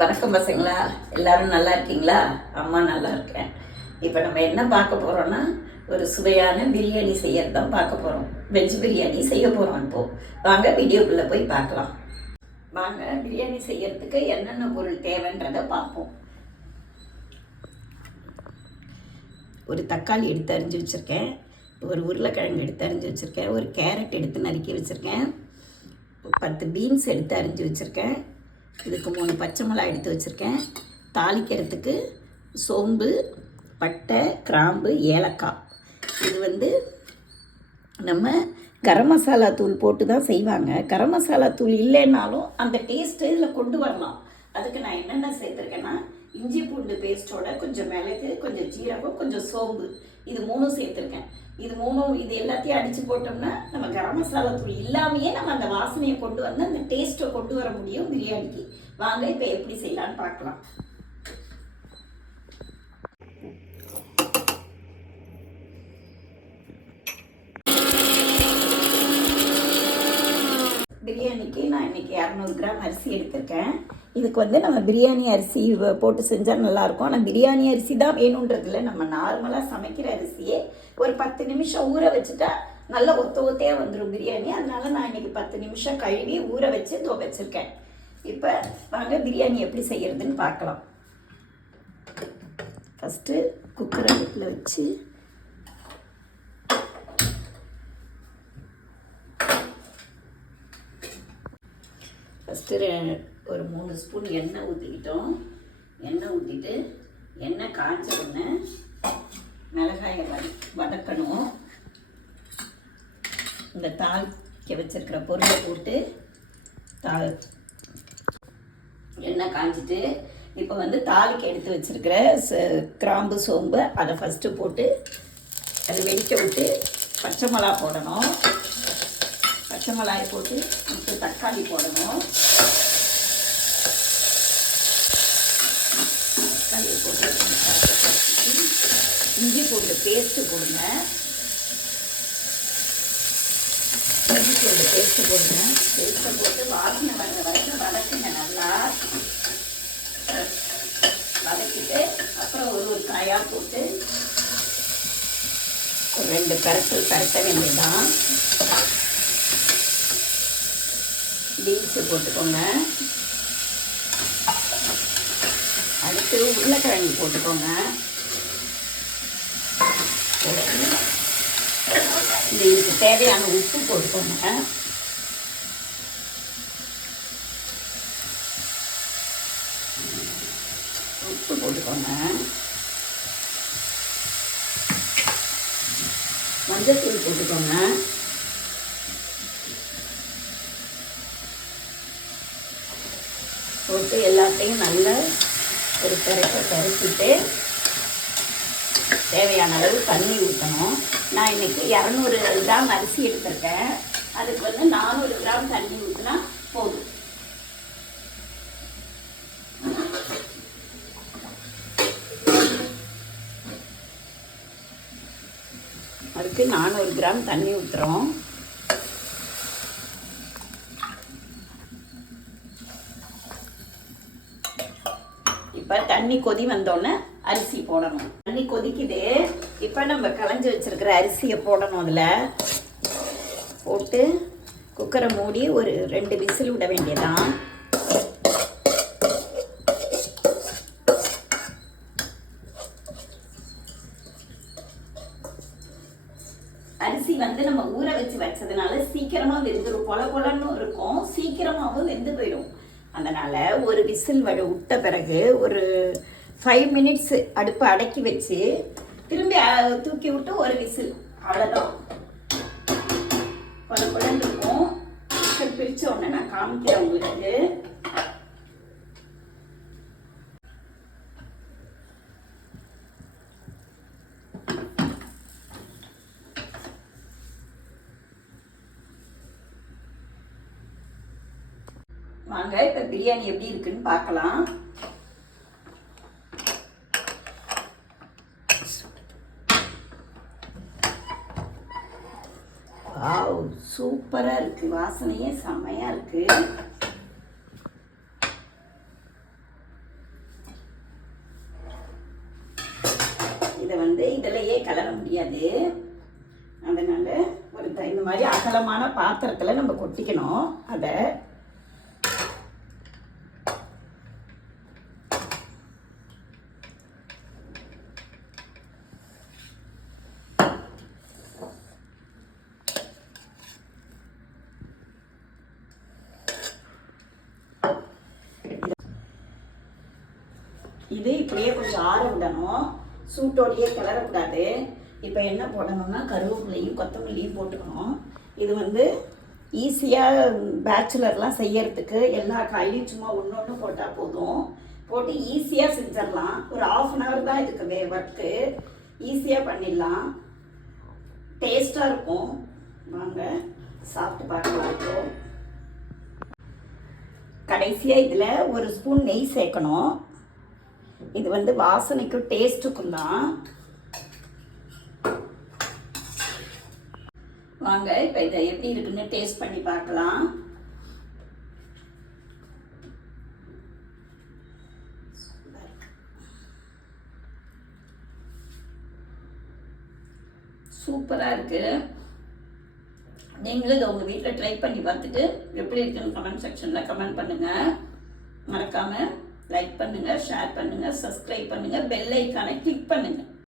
வணக்கம் பசங்களா, எல்லாரும் நல்லா இருக்கீங்களா? அம்மா நல்லா இருக்கேன். இப்போ நம்ம என்ன பார்க்க போகிறோன்னா, ஒரு சுவையான பிரியாணி செய்யறது தான் பார்க்க போகிறோம். வெஜ் பிரியாணி செய்ய போகிறோம். இப்போது வாங்க வீடியோக்குள்ளே போய் பார்க்கலாம். வாங்க பிரியாணி செய்யறதுக்கு என்னென்ன பொருள் தேவைன்றதை பார்ப்போம். ஒரு தக்காளி எடுத்து அரிஞ்சு வச்சுருக்கேன், ஒரு உருளைக்கிழங்கு எடுத்து அரிஞ்சு வச்சுருக்கேன், ஒரு கேரட் எடுத்து நறுக்கி வச்சுருக்கேன், 10 பீன்ஸ் எடுத்து அரிஞ்சு வச்சுருக்கேன், இதுக்கு 3 பச்சை மிளகாய் எடுத்து வச்சுருக்கேன், தாளிக்கிறதுக்கு சோம்பு, பட்டை, கிராம்பு, ஏலக்காய். இது நம்ம கரம் மசாலா தூள் போட்டு தான் செய்வாங்க. கரம் மசாலா தூள் இல்லைன்னாலும் அந்த டேஸ்ட்டு இதில் கொண்டு வரலாம். அதுக்கு நான் என்னென்ன சேர்த்துருக்கேன்னா, இஞ்சி பூண்டு பேஸ்ட்டோட கொஞ்சம் மிளகு, கொஞ்சம் ஜீரகம், கொஞ்சம் சோம்பு, இது 3 சேர்த்துருக்கேன். இது எல்லாத்தையும் அடித்து போட்டோம்னா நம்ம கரம் மசாலா தூள் இல்லாமையே நம்ம அந்த வாசனையை கொண்டு வந்து அந்த டேஸ்ட்டை கொண்டு வர முடியும் பிரியாணிக்கு. வாங்க இப்போ எப்படி செய்யலான்னு பார்க்கலாம். பிரியாணிக்கு நான் இன்றைக்கி 200 கிராம் அரிசி எடுத்திருக்கேன். இதுக்கு நம்ம பிரியாணி அரிசி போட்டு செஞ்சால் நல்லாயிருக்கும். ஆனால் பிரியாணி அரிசி தான் வேணுன்றதில்ல, நம்ம நார்மலாக சமைக்கிற அரிசியே ஒரு 10 நிமிஷம் ஊற வச்சுட்டா நல்லா ஒத்தையாக வந்துடும் பிரியாணி. அதனால நான் இன்றைக்கி 10 நிமிஷம் கழுவி ஊற வச்சு வச்சுருக்கேன். இப்போ வாங்க பிரியாணி எப்படி செய்கிறதுன்னு பார்க்கலாம். ஃபஸ்ட்டு குக்கரை அடுப்பில் வச்சு ஃபஸ்ட்டு ஒரு 3 ஸ்பூன் எண்ணெய் ஊற்றிக்கிட்டோம். எண்ணெய் ஊற்றிட்டு எண்ணெய் காய்ச்ச உடனே மிளகாயை வதக்கணும். இந்த தாளிக்க வச்சிருக்கிற பொருளை போட்டு எண்ணெய் காய்ச்சிட்டு இப்போ தாளிக்க எடுத்து வச்சிருக்கிற கிராம்பு, சோம்பு அதை ஃபஸ்ட்டு போட்டு அதை வெடிக்க விட்டு பச்சை மிளகா போடணும். பச்சை மிளகாயை போட்டு அடுத்து தக்காளி போடணும். தக்காளியை போட்டு இஞ்சி பூண்டு பேஸ்ட்டு போடுங்க. இஞ்சி பூண்டு பேஸ்ட்டு போடுங்க. பேஸ்ட்டை போட்டு வாசனை வர வரைக்கும் வதக்குங்க. நல்லா வதக்கிட்டு அப்புறம் ஒரு காயாக போட்டு ஒரு 2 பரட்ட வேண்டியதான். பீன்ஸு போட்டுக்கோங்க. அடுத்து உருளைக்கிழங்கு போட்டுக்கோங்க. இதுக்கு தேவையான உப்பு போட்டுக்கோங்க. உப்பு போட்டுக்கோங்க. மஞ்சள்தூள் போட்டுக்கோங்க. போட்டு எல்லாத்தையும் நல்லா ஒரு கரைச்சிட்டு தேவையான அளவு தண்ணி ஊற்றணும். நான் இன்றைக்கி 200 கிராம் அரிசி எடுத்திருக்கேன். அதுக்கு 400 கிராம் தண்ணி ஊற்றினா போதும். அதுக்கு 400 கிராம் தண்ணி ஊற்றுறோம். இப்போ தண்ணி கொதி வந்தோடனே அரிசி போடணும். தண்ணி கொதிக்குது. இப்போ நம்ம களைஞ்சி வச்சிருக்கிற அரிசியை போடணும். அதில் போட்டு குக்கரை மூடி ஒரு 2 விசில் விட வேண்டியதான். அரிசி நம்ம ஊற வச்சதுனால சீக்கிரமா வெந்துடும். பொலன்னு இருக்கும், சீக்கிரமாவும் வெந்து போயிடும். அதனால் ஒரு விசில் விட்ட பிறகு ஒரு 5 மினிட்ஸ் அடுப்பை அடக்கி வச்சு திரும்பி தூக்கி விட்டு ஒரு விசில், அவ்வளோதான். பொலன்னு இருக்கும். பிரித்த உடனே நான் காமிக்கிறேன் உங்களுக்கு. வாங்க இப்போ பிரியாணி எப்படி இருக்குன்னு பார்க்கலாம். வாவ், சூப்பராக இருக்குது. வாசனையே செம்மையாக இருக்குது. இதை வந்து இதிலையே கலர முடியாது. அதனால் இந்த மாதிரி அகலமான பாத்திரத்தில் நம்ம கொட்டிக்கணும். அதை இது இப்படியே கொஞ்சம் ஆற விடணும். சூட்டோடையே கிளறக்கூடாது. இப்போ என்ன போடணும்னா கருவேப்பிலையும் கொத்தமல்லியும் போட்டுக்கணும். இது வந்து ஈஸியாக பேச்சுலர்லாம் செய்யறதுக்கு எல்லா காயிலையும் சும்மா ஒன்று ஒன்று போட்டால் போதும். போட்டு ஈஸியாக செஞ்சிடலாம். ஒரு 1/2 அன் ஹவர் தான் இதுக்கு ஒர்க்கு. ஈஸியாக பண்ணிடலாம். டேஸ்ட்டாக இருக்கும். வாங்க சாப்பிட்டு பார்க்கலாம். கடைசியாக இதில் 1 ஸ்பூன் நெய் சேர்க்கணும். இது வந்து வாசனைக்கும் டேஸ்ட்டுக்கும் தான். வாங்க இப்போ இதை எப்படி இருக்குன்னு டேஸ்ட் பண்ணி பார்க்கலாம். சூப்பராக இருக்குது. நீங்களும் இதை உங்கள் வீட்டில் ட்ரை பண்ணி பார்த்துட்டு எப்படி இருக்குன்னு கமெண்ட் செக்ஷனில் கமெண்ட் பண்ணுங்கள். மறக்காமல் லைக் பண்ணுங்கள், ஷேர் பண்ணுங்கள், சப்ஸ்கிரைப் பண்ணுங்கள், பெல் ஐக்கானை கிளிக் பண்ணுங்கள்.